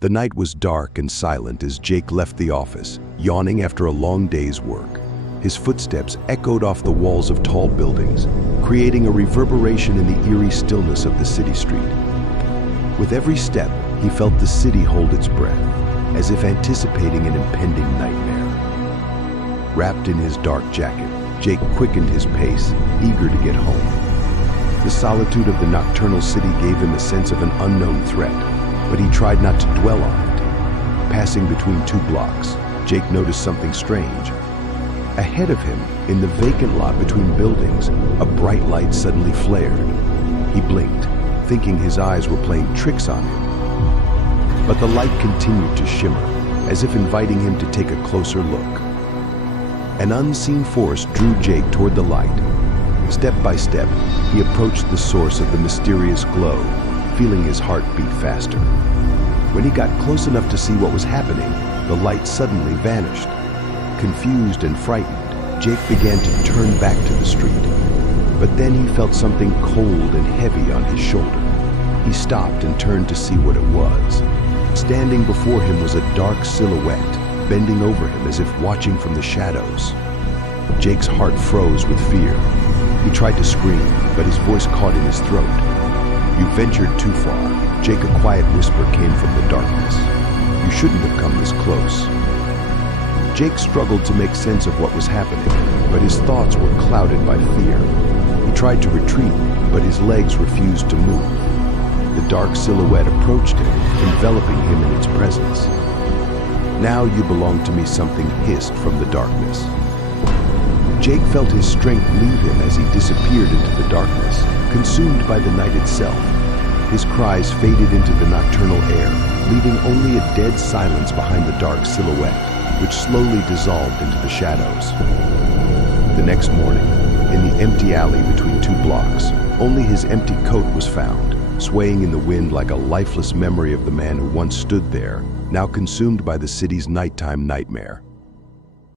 The night was dark and silent as Jake left the office, yawning after a long day's work. His footsteps echoed off the walls of tall buildings, creating a reverberation in the eerie stillness of the city street. With every step, he felt the city hold its breath, as if anticipating an impending nightmare. Wrapped in his dark jacket, Jake quickened his pace, eager to get home. The solitude of the nocturnal city gave him a sense of an unknown threat, but he tried not to dwell on it. Passing between two blocks, Jake noticed something strange. Ahead of him, in the vacant lot between buildings, a bright light suddenly flared. He blinked, thinking his eyes were playing tricks on him. But the light continued to shimmer, as if inviting him to take a closer look. An unseen force drew Jake toward the light. Step by step, he approached the source of the mysterious glow, feeling his heart beat faster. When he got close enough to see what was happening, the light suddenly vanished. Confused and frightened, Jake began to turn back to the street. But then he felt something cold and heavy on his shoulder. He stopped and turned to see what it was. Standing before him was a dark silhouette, bending over him as if watching from the shadows. Jake's heart froze with fear. He tried to scream, but his voice caught in his throat. "You ventured too far." Jake, a quiet whisper came from the darkness. "You shouldn't have come this close." Jake struggled to make sense of what was happening, but his thoughts were clouded by fear. He tried to retreat, but his legs refused to move. The dark silhouette approached him, enveloping him in its presence. "Now you belong to me," something hissed from the darkness. Jake felt his strength leave him as he disappeared into the darkness, consumed by the night itself. His cries faded into the nocturnal air, leaving only a dead silence behind the dark silhouette, which slowly dissolved into the shadows. The next morning, in the empty alley between two blocks, only his empty coat was found, swaying in the wind like a lifeless memory of the man who once stood there, now consumed by the city's nighttime nightmare.